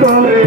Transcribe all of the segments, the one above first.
correr.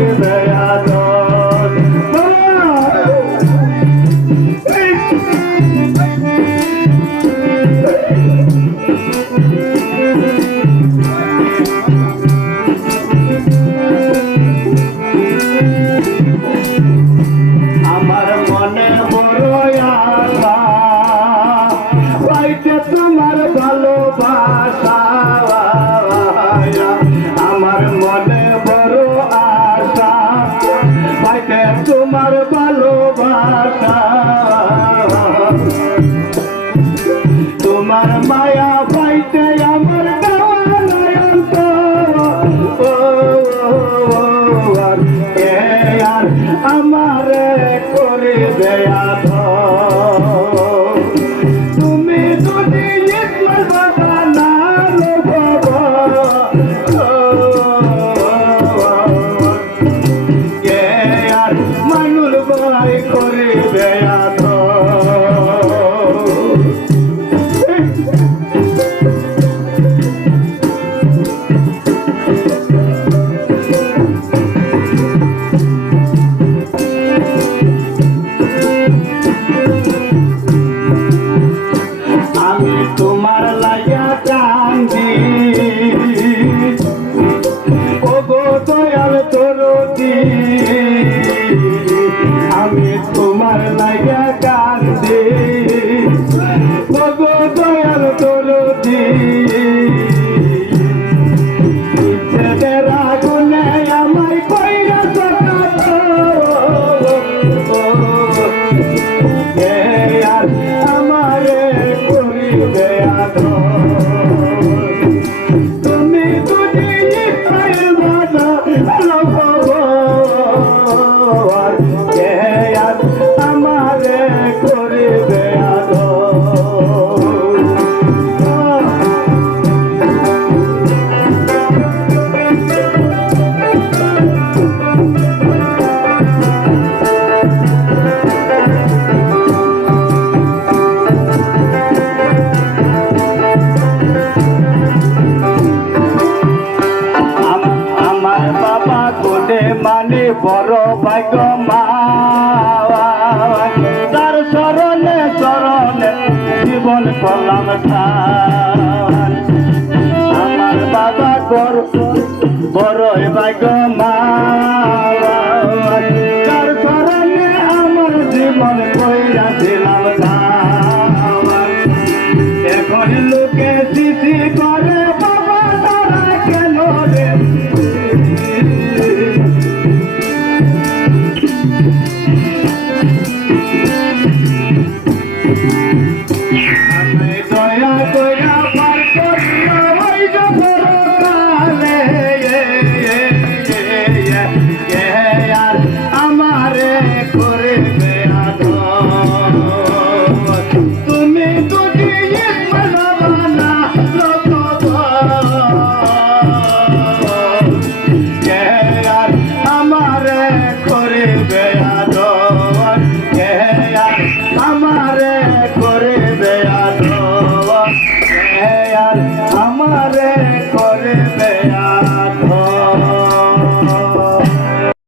Hello, বড় ভাগ্য মা। তার চরণে চরণে জীবন করলাম খান